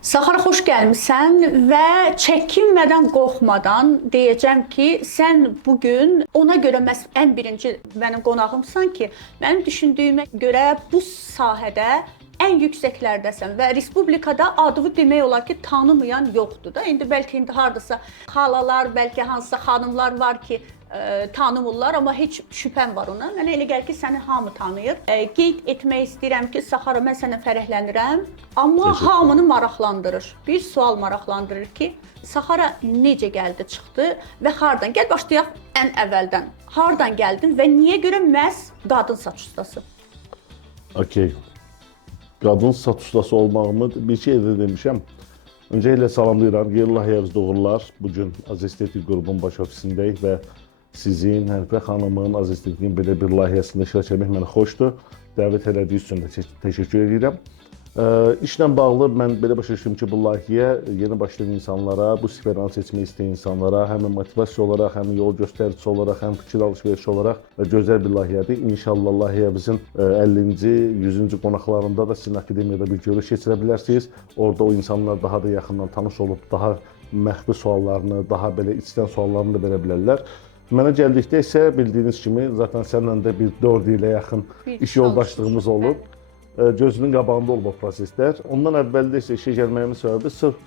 Saxara xoş gəlmisən və çəkinmədən, qorxmadan deyəcəm ki, sən bu gün ona görə ən birinci mənim qonağımsan ki, mənim düşündüyümə görə bu sahədə ən yüksəklərdəsən və respublikada adını demək olar ki, tanımayan yoxdur da. İndi bəlkə hardasa xalalar, bəlkə hansısa xanımlar var ki, tanımırlar, amma heç şübhəm var ona. Mənə elə gəlir ki, səni hamı tanıyır. Qeyd etmək istəyirəm ki, Saxara, mən sənə fərəhlənirəm, amma hamını maraqlandırır. Bir sual maraqlandırır ki, Saxara necə gəldi, çıxdı və hardan? Gəl başlayaq ən əvvəldən. Hardan gəldin və niyə görə məhz qadın saç ustası? Okey. Qadın saç ustası olmağımı bir şey də demişəm. Öncəliklə salamlayıram. Yerli Həyəvz Doğurlar. Bugün Azestetik qrupun baş ofisindəyik və sizin, Hənifə xanımın Azestetikin belə bir layihəsində iştirak etmək mənə xoşdur. Dəvət elədiyi üçün də təşəkkür edirəm. İşlə bağlı mən belə başa düşdüm ki, bu layihəyə yeni başlayan insanlara, bu sferanı seçmək istəyən insanlara həm motivasiya olaraq, həm yol göstəricisi olaraq, həm fikir alış-verişi olaraq gözəl bir layihədir. İnşallah layihəmizin 50-ci, 100-cü qonaqlarında da sizin akademiyada bir görüş keçirə bilərsiniz. Orada o insanlar daha da yaxından tanış olub, daha məxfi suallarını, daha belə içdən suallarını da verə bilərlər. Mənə gəldikdə isə bildiyiniz kimi, zaten səninlə də bir 4 ilə yaxın iş yoldaşlığımız olub. Gözünün qabağında olub o proseslər. Ondan əvvəldə isə işə gəlməyimin səbəbi sırf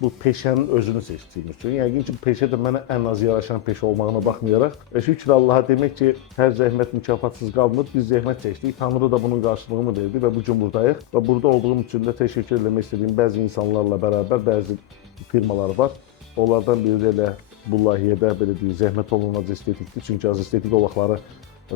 bu peşənin özünü seçdiyim üçün. Yəqin ki, peşə də mənə ən az yaraşan peşə olmağına baxmayaraq, şükür Allaha demək ki, hər zəhmət mükafatsız qalmır. Biz zəhmət çəkdik, Tanrı da bunun qarşılığını verdi və bu gün buradayıq. Və burada olduğum üçün də təşəkkür eləmək istədiyim bəzi insanlarla bərabər bəzi firmalar var. Onlardan biri də elə bu layihədə belə deyək, zəhmət olunan Azestetikdir. Çünki Azestetik o vaxtları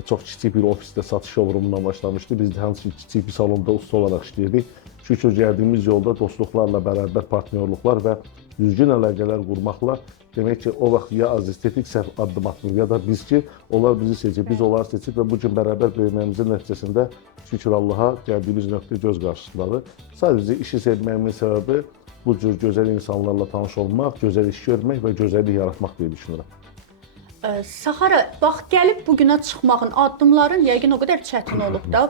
çox kiçik bir ofisdə satış showroom'undan başlamışdı. Biz də hansı kiçik bir salonda usta olaraq işləyirdik. Şükür gəldiyimiz yolda dostluqlarla bərabər partnyorluqlar və düzgün əlaqələr qurmaqla demək ki, o vaxt ya Azestetik səhv addım atmır, ya da biz ki, onlar bizi seçib, biz onları seçib və bu gün bərabər böyüməyimizin nəticəsində şükür Allaha gəldiyimiz nöqtə göz qarşısındadır. Sadəcə işi sevməyimin səbəbi bu cür gözəl insanlarla tanış olmaq, gözəl iş görmək və gözəllik yaratmaq deyə düşünürəm. Saxara, bax gəlib bugünə çıxmağın addımların yəqin o qədər çətin olub da.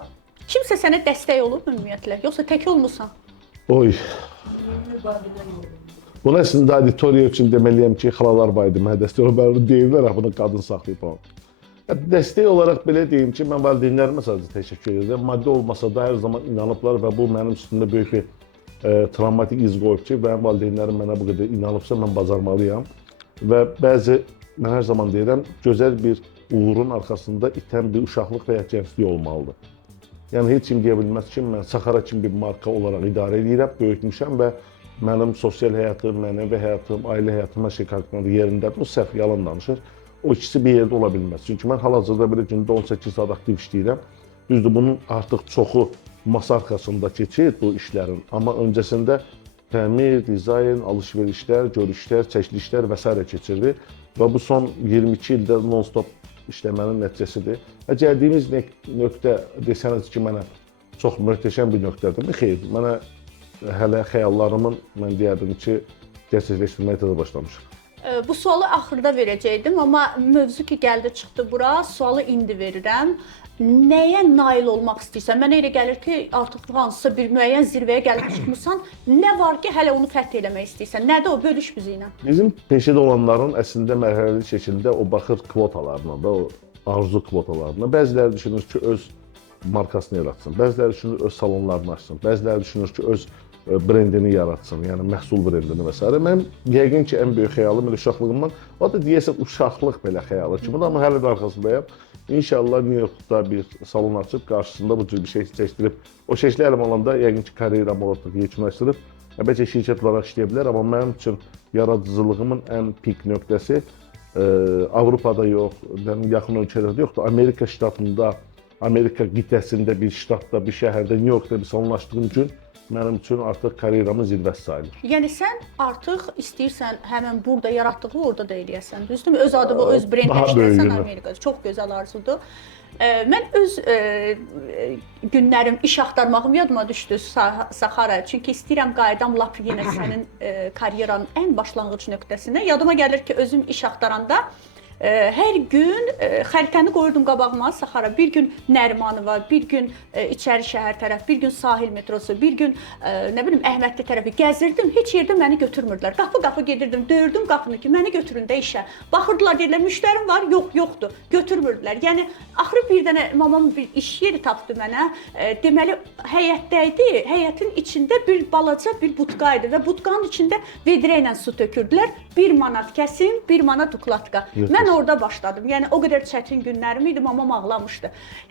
Kimsə sənə dəstək olub ümumiyyətlə, yoxsa tək olmusan? Oy. Bunu əslində auditoriya üçün deməliyəm ki, xalalar var idi, mənə dəstək olub, bunu deyirlər, bunu qadın saxlayıb falan. Dəstək olaraq belə deyim ki, mən valideynlərimə sadəcə təşəkkür edirəm. Maddi olmasa da hər zaman inanıblar və bu mənim üstümdə böyük bir travmatik iz qoyub ki, mənim valideynlərim mənə bu qədər inanıbsa, mən bacarmalıyam. Və bəzi, mən hər zaman deyirəm, gözəl bir uğurun arxasında itən bir uşaqlıq və ya gənclik olmalıdır. Yəni, heç kim deyə bilməz ki, mən Saxara kimi bir marka olaraq idarə edirəm, böyütmüşəm və mənim sosial həyatım, mənəvi həyatım, ailə həyatım, hər şey kalkulada yerindədir. Bu səhv, yalan danışır. O ikisi bir yerdə ola bilməz. Çünki mən hal-hazırda belə gündə 18 saat aktiv işləyirəm. Düzdür, bunun artıq çoxu masa arxasında keçir bu işlərin. Amma öncəsində təmir, dizayn, alış-verişlər, görüşlər, çəkilişlər və s. keçirdi. Və bu son 22 ildə non-stop işləmənin nəticəsidir. Gəldiyimiz nöqtə desəniz ki, mənə çox möhtəşəm bir nöqtədir. Xeyr, mənə hələ xəyallarımın, mən deyərdim ki, gerçəkləşdirməyə təzə başlamışam. Bu sualı axırda verəcəkdim, amma mövzu ki, gəldi, çıxdı bura, sualı indi verirəm. Nəyə nail olmaq istəyirsən? Mənə elə gəlir ki, artıq hansısa bir müəyyən zirvəyə gəlib çıxmısan, nə var ki, hələ onu fəth eləmək istəyirsən? Nədir o? Bölüş bizi ilə. Bizim peşədə olanların əslində mərhələli şəkildə o baxır kvotalarına da, o arzu kvotalarına. Bəziləri düşünür ki, öz markasını yaratsın, bəziləri düşünür öz salonlarını açsın, bəziləri düşünür ki, öz brendini yaratsın, yəni məhsul brendini və s. Mənim yəqin ki, ən böyük xəyalım elə uşaqlığımdan, o da deyəsən uşaqlıq belə xəyalı kimi, amma hələ də arxasındayım. İnşallah New Yorkda bir salon açıb, qarşısında bu cür bir şey seçdirib, o şəklərim olanda yəqin ki, karyeram orada yekunlaşdırıb, bəlkə şirkət olaraq işləyə bilər, amma mənim üçün yaradıcılığımın ən pik nöqtəsi Avropada yox, yaxın ölkələrdə yoxdur, Amerika ştatında, Amerika qitəsində bir ştatda, bir şəhərdə, New Yorkda bir salon açdığım gün mənim üçün artıq karyeramın zirvəsi sayılır. Yəni sən artıq istəyirsən həmin burada yaratdığı orada da eləyəsən, düzdürmü? Öz adını, öz brendləşdirsən Amerikada. Çox gözəl arzudur. Mən öz günlərim, iş axtarmağım yadıma düşdü Saxara. Çünki istəyirəm qaydam lap yenə sənin karyeranın ən başlanğıc nöqtəsinə. Yadıma gəlir ki, özüm iş axtaranda Hər gün xəritəni qoyurdum qabağıma Saxara. Bir gün Nərimanı var, bir gün İçəri şəhər tərəf, bir gün sahil metrosu, bir gün nə bilim Əhmədli tərəfi gəzirdim. Heç yerdə məni götürmürdülər. Qapı-qapı gedirdim, döyürdüm qapını ki, məni götürün də işə. Baxırdılar, deyirlər, müştərim var, yoxdur. Götürmürdülər. Yəni axırı bir dənə mamam bir iş yeri tapdı mənə. Deməli həyətdə idi. Həyətin içində bir balaca bir butka idi və butkanın içində vedrə ilə su tökürdülər. 1 manat kəsim, 1 manat uklatka. Mən orada başladım. Yəni o qədər çətin günlərim idi, mamam ağlamışdı.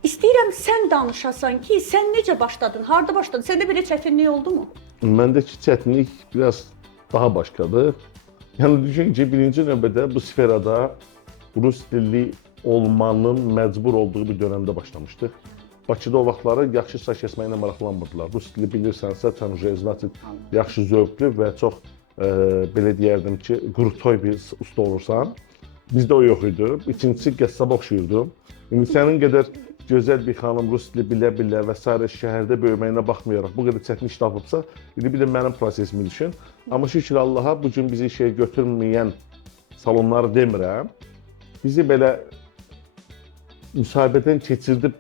İstəyirəm sən danışasan ki, sən necə başladın? Harda başladın? Səndə belə çətinlik oldu mu? Məndəki çətinlik biraz daha başqadır. Yəni düşün ki, birinci növbədə bu sferada rus dilli olmanın məcbur olduğu bir dövrdə başlamışdıq. Bakıda o vaxtları yaxşı saç kəsməklə maraqlanmırdılar. Rus dili bilirsənsə, yaxşı zövqlü və çox belə deyərdim ki, qrutoy bir usta olursan. Bizdə o yox idi. İkincisi qəssaba oxşuyurdum. İndi sənin qədər gözəl bir xanım rus dili bilə və s. şəhərdə böyüməyinə baxmayaraq bu qədər çətin iş tapıbsa, indi bir də mənim prosesimi düşün. Amma şükür Allaha bu gün bizi işə götürməyən salonları demirəm. Bizi belə müsahibədən keçirdib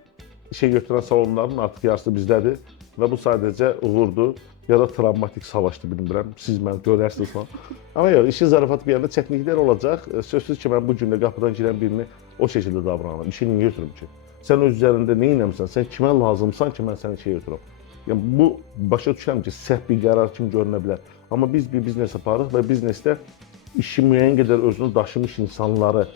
işə götürən salonların artıq yarısı bizdədir və bu sadəcə uğurdur. Ya da travmatik savaşdı, bilmirəm. Siz mən görərsiniz falan. Amma yox, işin zarafatı bir yanda çətinliklər olacaq. Sözsüz ki, mən bu gün də qapıdan girən birini o şəkildə davranıram. İşi niyə götürüm ki? Sən öz üzərində nə etmirsən? Sən kimə lazımsan ki, mən səni işə götürəm? Yəni bu başa düşürəm ki, səhv bir qərar kimi görünə bilər. Amma biz bir biznes aparırıq və biznesdə işi müəyyən qədər özünü daşımış insanları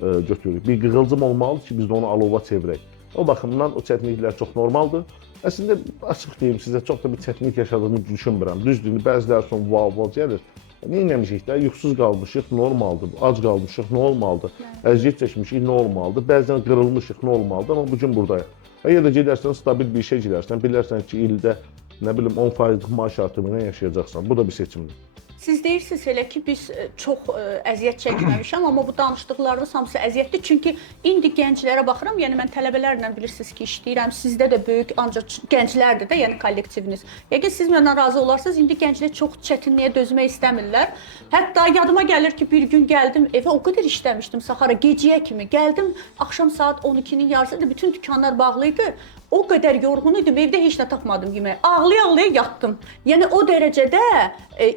götürürük. Bir qığılcım olmalıdır ki, biz də onu alova çevirək. O baxımdan o çətinliklər çox normaldır. Əslində açıq deyim sizə, çox da bir çətinlik yaşadığımı düşünmürəm. Düzdür, bəziləri son wow gəlir. Nə etməmişik də, yuxusuz qalmışıq, normaldır. Ac qalmışıq, normaldır. Əziyyət çəkmişik, normaldır. Bəzən qırılmışıq, normaldır. Amma bu gün buradayıq. Əgər də gedərsən, stabil bir işə girərsən, bilərsən ki, ildə nə bilim 10% maaş artımı ilə yaşayacaqsan. Bu da bir seçimdir. Siz deyirsiniz elə ki, biz çox əziyyət çəkməmişəm, amma bu danışdıqlarınız hamısı əziyyətdir. Çünki indi gənclərə baxıram, yəni mən tələbələrlə bilirsiniz ki, işləyirəm. Sizdə də böyük, ancaq gənclərdir də, yəni kollektiviniz. Yəqin siz mənimlə razı olarsınız, indi gənclər çox çətinliyə dözmək istəmirlər. Hətta yadıma gəlir ki, bir gün gəldim evə, o qədər işləmişdim Saxara, gecəyə kimi. Gəldim, axşam saat 12-nin yarısıdır, bütün dükanlar bağlıydı. O qədər yorğun idim, evdə heç nə tapmadım yeməyə. Ağlaya-ağlaya yatdım. Yəni o dərəcədə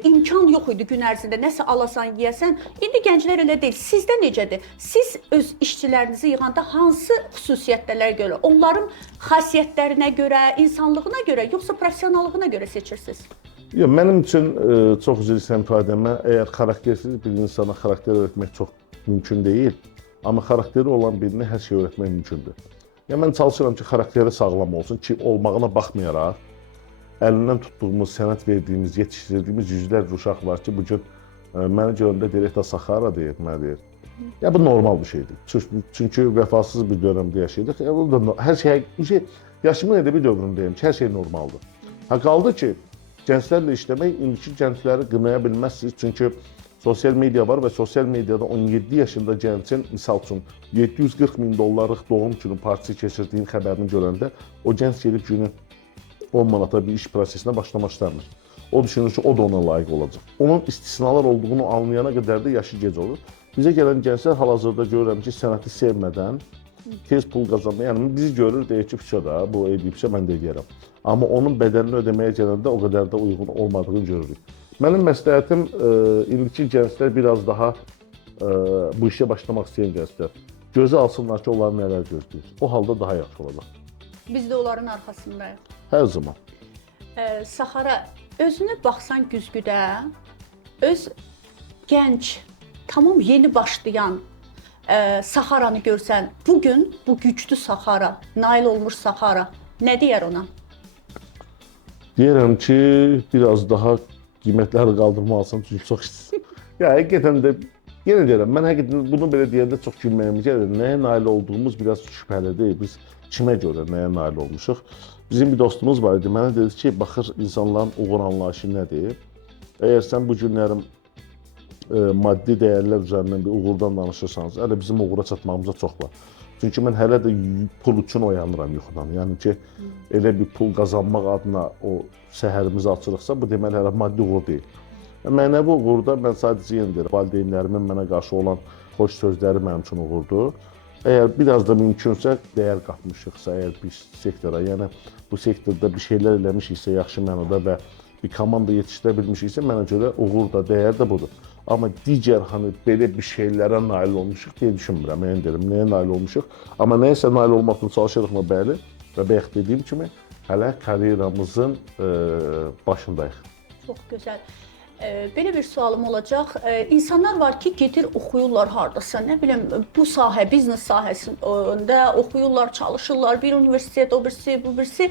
imkan yox idi gün ərzində nəsə alasan, yeyəsən. İndi gənclər elə deyil. Sizdə necədir? Siz öz işçilərinizi yığanda hansı xüsusiyyətlərə görə, onların xasiyyətlərinə görə, insanlığına görə, yoxsa professionallığına görə seçirsiniz? Yox, mənim üçün çox üzr istəyirəm ifadəmə, əgər xaraktersiz bir insana xarakter öyrətmək çox mümkün deyil. Amma xarakteri olan birinə hər şey öyrətmək mümkündür. Yəni mən çalışıram ki, xarakteri sağlam olsun ki, olmağına baxmayaraq, əlindən tutduğumuz, sənət verdiyimiz, yetişdirdiyimiz yüzlərcə uşaq var ki, bu gün məni görəndə deyir, Saxara deyir, mənə deyir. Ya bu normal bir şeydir. Çünki vəfasız bir dövrdə yaşayırdıq. Hər şey, yaşımın elə bir dövründəyim ki, hər şey normaldır. Qaldı ki, gənclərlə işləmək, indiki gəncləri qınaya bilməzsiniz. Çünki sosial media var və sosial mediada 17 yaşında gəncin, misal üçün, $740.000 doğum günü partisi keçirdiyin xəbərini görəndə o gənc gedib günü 10 manata bir iş prosesinə başlamaq istəmir. O düşünür ki, o da ona layiq olacaq. Onun istisnalar olduğunu anlayana qədər də yaşı gec olur. Bizə gələn gənclər hal-hazırda görürəm ki, sənəti sevmədən tez pul qazanma. Yəni bizi görür, deyir ki, da, bu edibsə mən də eləyərəm. Amma onun bədəlini ödəməyə gələndə o qədər də uyğun olmadığını görürük. Mənim məsləhətim indiki gənclər biraz daha bu işə başlamaq istəyən gənclər. Gözə alsınlar ki, onları nələr gözləyir. O halda daha yaxşı olacaq. Biz də onların arxasındayıq. Hər zaman. Saxara, özünə baxsan güzgüdə, öz gənc, tamam yeni başlayan Saxaranı görsən, bugün bu güclü Saxara, nail olmuş Saxara, nə deyər ona? Deyərəm ki, biraz daha qiymətləri qaldırmalısın, çünki çox istəyirəm. Ya, həqiqətən də, yenə deyirəm, mən həqiqətən bunu belə deyəndə çox gülməyim gəlir. Nəyə nail olduğumuz biraz şübhəlidir. Biz kimə görə nəyə nail olmuşuq? Bizim bir dostumuz var idi, mənə dedi ki, baxır insanların uğur anlayışı nədir? Əgər sən bu günlərin maddi dəyərlər üzərindən bir uğurdan danışırsanız, hələ bizim uğura çatmağımıza çox var. Çünki mən hələ də pul üçün oyanıram yuxudan. Yəni ki, elə bir pul qazanmaq adına o səhərimizi açırıqsa, bu deməli hələ maddi uğur deyil. Mənəvi uğurda mən sadəcə yenə deyirəm, valideynlərimin mənə qarşı olan xoş sözləri mənim üçün uğurdur. Əgər biraz da mümkünsə dəyər qatmışıqsa, əgər bir sektora, yəni bu sektorda bir şeylər eləmişiksə yaxşı mənada və bir komanda yetişdirə bilmişiksə, mənə görə uğur da, dəyər də budur. Amma digər hani belə bir şeylərə nail olmuşuq deyə düşünmürəm. Yəni deyirəm, nəyə nail olmuşuq? Amma nəyəsə nail olmaq üçün çalışırıqmı? Bəli. Və bayaq dediyim kimi hələ karyeramızın başındayıq. Çox gözəl. Belə bir sualım olacaq. İnsanlar var ki, gedir oxuyurlar hardasa, nə bilim, bu sahə, biznes sahəsində oxuyurlar, çalışırlar, bir universitet, o birisi, bu birisi.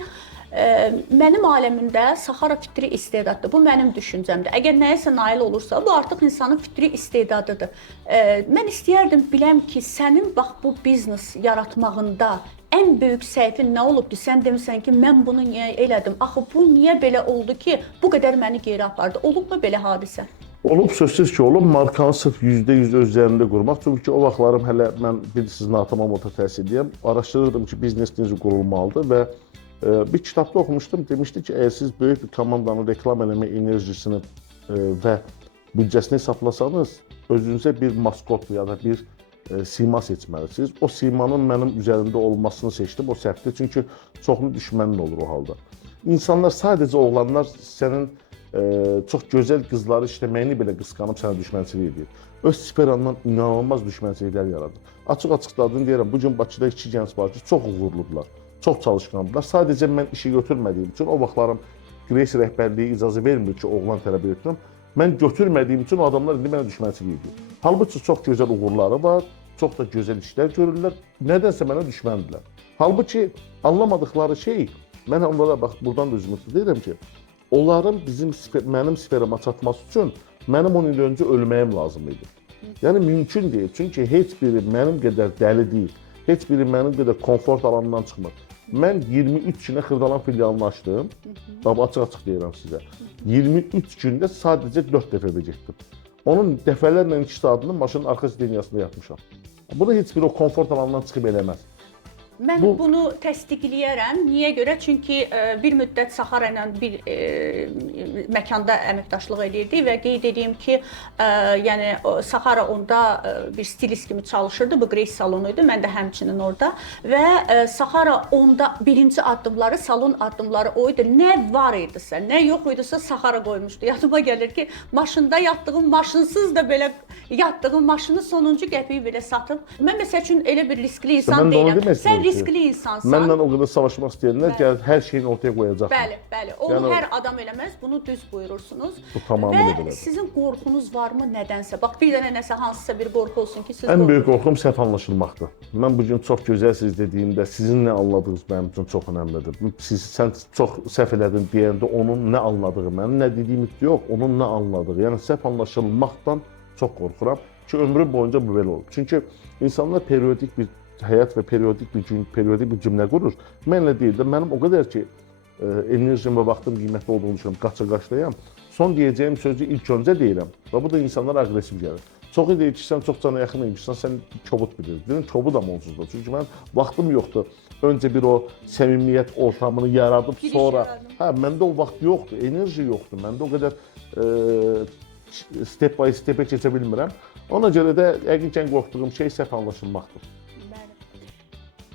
Mənim aləmimdə Saxara fitri istedaddır. Bu mənim düşüncəmdir. Əgər nəyəsə nail olursa, bu artıq insanın fitri istedadıdır. Mən istəyərdim biləm ki, sənin bax bu biznes yaratmağında ən böyük səhvin nə olubdu? Sən demisən ki, mən bunu niyə elədim? Axı bu niyə belə oldu ki, bu qədər məni geri apardı? Olubmu belə hadisə? Olub, sözsüz ki, olub. Markanı sırf %100 öz üzərində qurmaq. Çünki o vaxtlarım hələ mən bilirsiniz, Natamamota təhsilliyəm. Araşdırırdım ki, biznes necə qurulmalıdır və bir kitabda oxumuşdum. Demişdi ki, əgər siz böyük bir komandanın reklam eləmə enerjisini və büdcəsini hesablasanız, özünüzə bir maskot ya da bir sima seçməlisiniz. O simanın mənim üzərində olmasını seçdim. O səhvdir. Çünki çoxlu düşmənin olur o halda. İnsanlar, sadəcə oğlanlar sənin çox gözəl qızları işləməyini belə qısqanıb sənə düşmənçilik edir. Öz sferandan inanılmaz düşmənçiliklər yaradır. Açıq-açıq adını deyirəm, bugün Bakıda 2 gənc var ki, çox uğurludular, çox çalışqandılar. Sadəcə mən işi götürmədiyim üçün, o vaxtlarım Grace rəhbərliyi icazə vermir ki, oğlan tələbə götürüm. Mən götürmədiyim üçün o adamlar indi mənə düşmənçilik edir. Halbuki çox gözəl uğurları var, çox da gözəl işlər görürlər, nədənsə mənə düşməndirlər. Halbuki anlamadıqları şey, mən onlara bax, buradan da üzümü deyirəm ki, onların mənim sferama çatması üçün mənim 10 il öncə ölməyim lazım idi. Yəni mümkün deyil, çünki heç biri mənim qədər dəli deyil, heç biri mənim qədər konfort alanından çıxmır. Mən 23 günə Xırdalan filialını açdım, açıq-açıq deyirəm sizə. 23 gündə sadəcə 4 dəfə getdim. Onun dəfələrlə 2 saatını maşının arxa sidenyasında yatmışam. Bunu heç biri o konfort alanından çıxıb eləməz. Mən bunu təsdiqləyərəm. Niyə görə? Çünki bir müddət Saxara ilə bir məkanda əməkdaşlıq edirdik və qeyd edeyim ki, yəni Saxara onda bir stilist kimi çalışırdı. Bu Grace salonu idi. Mən də həmçinin orada və Saxara onda birinci addımları, salon addımları o idi. Nə var idisə, nə yox idisə Saxara qoymuşdu. Yadıma gəlir ki, maşında yatdığım, maşınsız da belə yatdığım maşını sonuncu qəpiyi belə satıb. Mən məsəl üçün elə bir riskli insan deyiləm. Sən riskli insansan. Mənlə o qədər savaşmaq istəyənlər gəlir, hər şeyini ortaya qoyacaqlar. Bəli, bəli. Onu yəni, hər adam eləməz. Bunu düz buyurursunuz. Bu tamamilə belədir. Və sizin qorxunuz varmı nədənsə? Bax, bir dənə nəsə hansısa bir qorxu olsun ki, siz ən böyük qorxum səhv anlaşılmaqdır. Mən bugün çox gözəlsiniz dediyimdə sizin nə anladığınız mənim üçün çox önəmlidir. Sən çox səhv elədin deyəndə onun nə anladığı, mənim nə dediyim yox, onun nə anladığı. Yəni səhv anlaşılmaqdan çox qorxuram ki, ömrüm boyunca bu belə olub. Çünki insanlar periodik bir həyat və periodik bir cümlə qurur. Mənlə deyil də, mənim o qədər ki, enerjim və vaxtım qiymətli olduğunu düşünürəm, qaça-qaçdayam. Son deyəcəyim sözü ilk öncə deyirəm və bu da insanlara aqressiv gəlir. Çoxu deyir ki, sən çox cana yaxın imişsən, sən kobud bilirdin. Deyirəm, kobudam onsuz da. Çünki mən vaxtım yoxdur. Öncə bir o səmimiyyət ortamını yaradıb, sonra... Hə, məndə o vaxt yoxdur, enerji yoxdur. Məndə o qədər step by step'e keçə bilmirəm. Ona görə də həqiqətən qorxduğum şey səhv anlaşılmaqdır.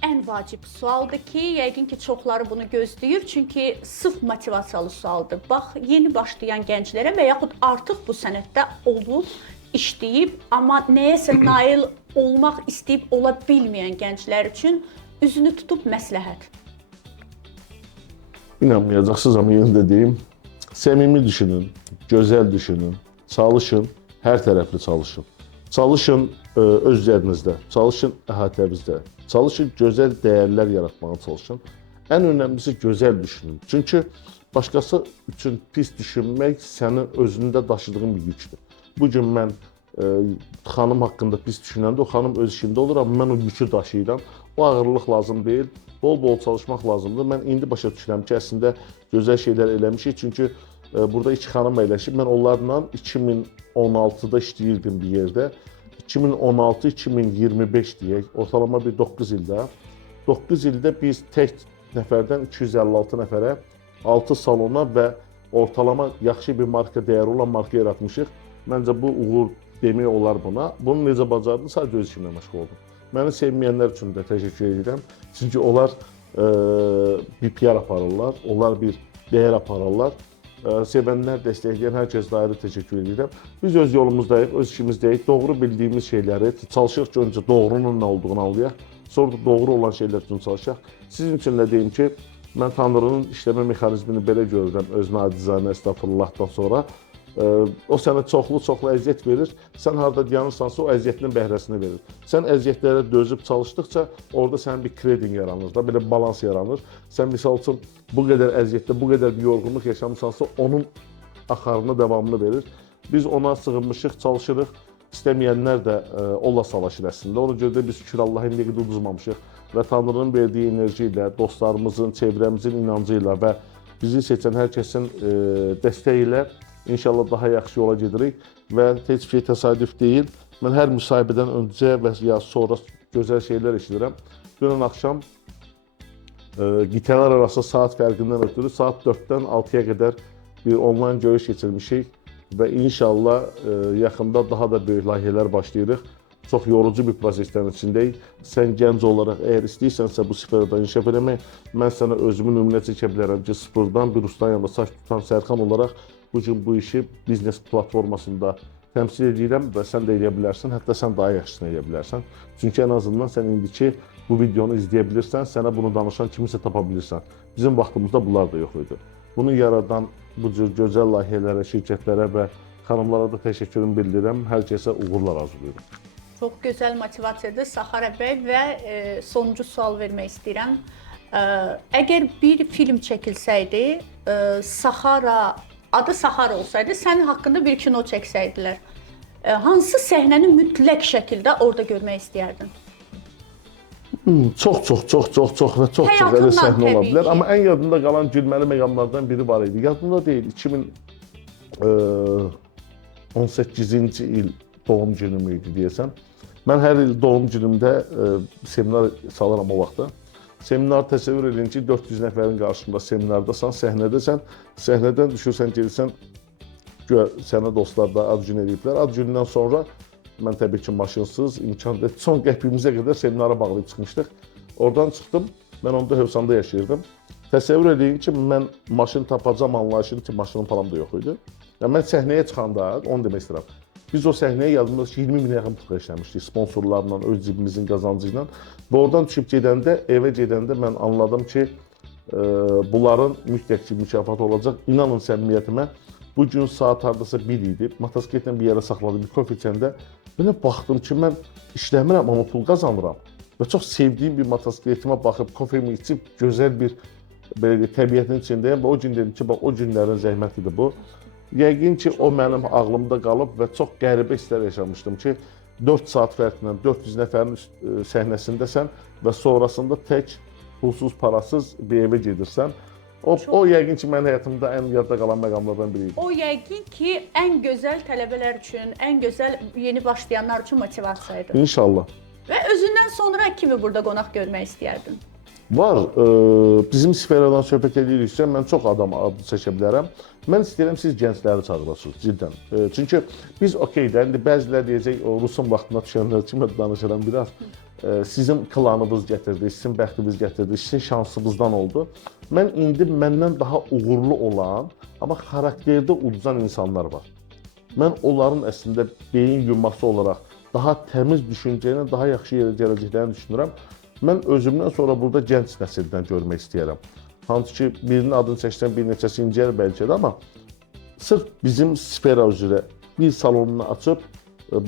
Ən vacib sualdır ki, yəqin ki, çoxları bunu gözləyir, çünki sırf motivasiyalı sualdır. Bax, yeni başlayan gənclərə və yaxud artıq bu sənətdə olub, işləyib, amma nəyəsə nail olmaq istəyib ola bilməyən gənclər üçün üzünü tutub məsləhət. İnanmayacaqsınız, amma yenə də deyim, səmimi düşünün, gözəl düşünün, çalışın, hər tərəfli çalışın. Çalışın öz üzərinizdə, çalışın əhatəvizdə, çalışın gözəl dəyərlər yaratmağa çalışın. Ən önəmlisi gözəl düşünün. Çünki başqası üçün pis düşünmək sənin özündə daşıdığın bir yükdür. Bugün mən xanım haqqında pis düşünəndə o xanım öz işində olur, amma mən o yükü daşıyıram. O ağırlıq lazım deyil, bol-bol çalışmaq lazımdır. Mən indi başa düşürəm ki, əslində gözəl şeylər eləmişik. Çünki burada 2 xanım əyləşib, mən onlarla 2016-da işləyirdim bir yerdə. 2016-2025 deyək, ortalama bir 9 ildə. 9 ildə biz tək nəfərdən 256 nəfərə, 6 salona və ortalama yaxşı bir marka dəyəri olan marka yaratmışıq. Məncə bu uğur demək olar buna. Bunu necə bacardım? Sadəcə öz işimlə məşğul oldum. Məni sevməyənlər üçün də təşəkkür edirəm. Çünki onlar bir PR aparırlar, onlar bir dəyər aparırlar. Sevənlər, dəstəkləyən hər kəslə ayrı təşəkkür edirəm. Biz öz yolumuzdayıq, öz işimizdəyik. Doğru bildiyimiz şeyləri çalışırıq ki, öncə doğrunun nə olduğunu anlayaq. Sonra da doğru olan şeylər üçün çalışaq. Sizin üçün də deyim ki, mən Tanrının işləmə mexanizmini belə görürəm öz nacizanə estağfurullahdan sonra. O sənə çoxlu əziyyət verir. Sən harada dayanırsansa o əziyyətin bəhrəsini verir. Sən əziyyətlərə dözüb çalışdıqca orada sənin bir kredin yaranır da, belə balans yaranır. Sən misal üçün bu qədər əziyyətdə, bu qədər bir yorğunluq yaşamısansa onun axarını, davamını verir. Biz ona sığınmışıq, çalışırıq. İstəməyənlər də onunla savaşır əslində. Ona görə də biz şükür Allaha indiyə qədər uduzmamışıq və Tanrının verdiyi enerji ilə, dostlarımızın, çevrəmizin inancı ilə və bizi seçən hər kəsin dəstəyi ilə İnşallah daha yaxşı yola gedirik və heç bir şey təsadüf deyil. Mən hər müsahibədən öncə və ya sonra gözəl şeylər eşidirəm. Dünən axşam qitələr arası saat fərqindən ötürü saat 4-dən 6-ya qədər bir onlayn görüş keçirmişik və inşallah yaxında daha da böyük layihələr başlayırıq. Çox yorucu bir proseslərin içindəyik. Sən gənc olaraq əgər istəyirsənsə bu sferada inkişaf eləmək, mən sənə özümü nümunə çəkə bilərəm ki, sıfırdan bir ustaın yanında saç tutan Sərxan olaraq bu gün bu işi biznes platformasında təmsil edirəm və sən də edə bilərsən, hətta sən daha yaxşısını edə bilərsən. Çünki ən azından sən indiki bu videonu izləyə bilirsən, sənə bunu danışan kimisə tapa bilirsən. Bizim vaxtımızda bunlar da yox idi. Bunu yaradan bu cür gözəl layihələrə, şirkətlərə və xanımlara da təşəkkürümü bildirirəm. Hər kəsə uğurlar arzulayıram. Çox gözəl motivasiyadır Səxarə bəy və sonuncu sual vermək istəyirəm. Əgər bir film çəkilsəydi, adı Səxarə olsaydı, sənin haqqında bir kino çəksəydilər, hansı səhnəni mütləq şəkildə orada görmək istəyərdin? Çox və çox elə səhnə ola bilər. Amma ən yadımda qalan gülməli məqamlardan biri var idi. Yadımda deyil, 2018-ci il doğum günüm idi deyəsəm. Mən hər il doğum günümdə seminar salıram o vaxtda. Seminar təsəvvür edin ki, 400 nəfərin qarşısında seminardasan, səhnədəsən. Səhnədən düşürsən, gelirsən, sənə dostlar da ad gün ediblər. Ad gündən sonra mən təbii ki, maşınsız, son qəpiyimizə qədər seminara bağlayıb çıxmışdıq. Oradan çıxdım, mən onda Hövsanda yaşayırdım. Təsəvvür edin ki, mən maşın tapacam anlayışım ki, maşının param da yox idi. Mən səhnəyə çıxanda, onu demək istəyirəm. Biz o səhnəyə yadımda 20 min yaxın pul işləmişdik sponsorlarla, öz cibimizin qazancı ilə. Və oradan düşüb gedəndə, evə gedəndə mən anladım ki, bunların mütləq ki, mükafatı olacaq. İnanın səmimiyyətimə, bu gün saat hardasa 1 idi. Motosikletlə bir yerə saxladım, bir kofe içəndə. Belə baxdım ki, mən işləmirəm, amma pul qazanıram. Və çox sevdiyim bir motosikletimə baxıb, kofemi içib, gözəl bir təbiətin içindəyəm və o gün dedim ki, bax, o günlərin zəhmətidir bu. Yəqin ki, o mənim ağlımda qalıb və çox qəribə hisslər yaşamışdım ki, 4 saat fərqlə 400 nəfərin səhnəsindəsən və sonrasında tək, pulsuz, parasız bir evə gedirsən. O yəqin ki, mənim həyatımda ən yadda qalan məqamlardan biri idi. O yəqin ki, ən gözəl tələbələr üçün, ən gözəl yeni başlayanlar üçün motivasiya idi. İnşallah. Və özündən sonra kimi burada qonaq görmək istəyərdin? Var. Bizim sferadan söhbət ediriksə, mən çox adam adı çəkə bilərəm. Mən istəyirəm siz gəncləri çağırasınız, ciddən. Çünki biz okey də, indi bəzilər deyəcək, o Rusun vaxtına düşənlər kimi danışıram biraz. Sizin klanınız gətirdi, sizin bəxtiniz gətirdi, sizin şansınızdan oldu. Mən indi məndən daha uğurlu olan, amma xarakterdə uduzan insanlar var. Mən onların əslində beyin yumması olaraq daha təmiz düşüncə ilə daha yaxşı yerə gələcəklərini düşünürəm. Mən özümdən sonra burada gənc nəsildən görmək istəyərəm. Hansı ki, birinin adını çəksən, bir neçəsi incəyər bəlkə də, amma sırf bizim sfera üzrə bir salonunu açıb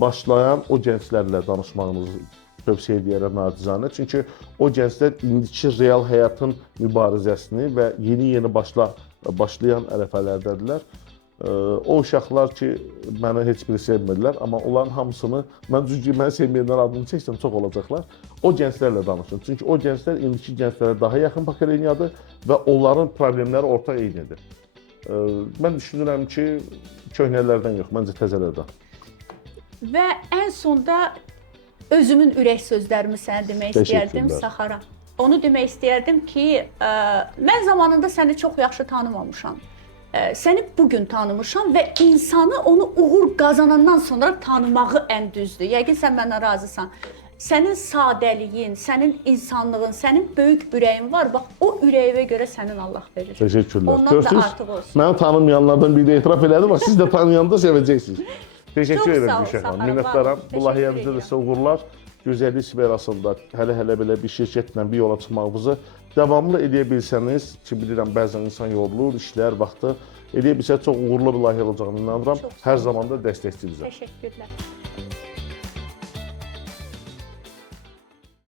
başlayan o gənclərlə danışmağınızı tövsiyə edərəm nacizanə. Çünki o gənclər indiki real həyatın mübarizəsini və yeni başlayan ərəfələrdədirlər. O uşaqlar ki, mənə heç biri sevmirlər, amma onların hamısını, çünki mən sevməyənlər adını çəksəm, çox olacaqlar, o gənclərlə danışın. Çünki o gənclər indiki gənclərə daha yaxın pokoleniyadır və onların problemləri ortaq eynidir. Mən düşünürəm ki, köhnələrdən yox, məncə təzələrdən. Və ən sonda özümün ürək sözlərimi sənə demək istəyərdim, Səxara. Onu demək istəyərdim ki, mən zamanında səni çox yaxşı tanımamışam. Səni bu gün tanımışam və insanı onu uğur qazanandan sonra tanımağı ən düzdür. Yəqin sən məndən razısan. Sənin sadəliyin, sənin insanlığın, sənin böyük ürəyin var. Bax, o ürəyivə görə sənin Allah verir. Təşəkkürlər. Ondan da artıq olsun. Məni tanımayanlardan biri də etiraf elədi, amma siz də tanıyanda sevəcəksiniz. Təşəkkür edirəm sağ ol, Gülşən xanım. Səxar, Minnətdaram. var. Bu layihəmizdə də Təşəkkür sizə uğurlar. Gözəllik sferasında hələ belə bir şirkətlə bir yola çıxmağınızı davamlı edə bilsəniz, ki bilirəm bəzən insan yorulur, işlər, vaxtı edə bilsəniz çox uğurlu bir layihə olacağını inanıram. Hər zaman da dəstəkçinizəm. Təşəkkürlər.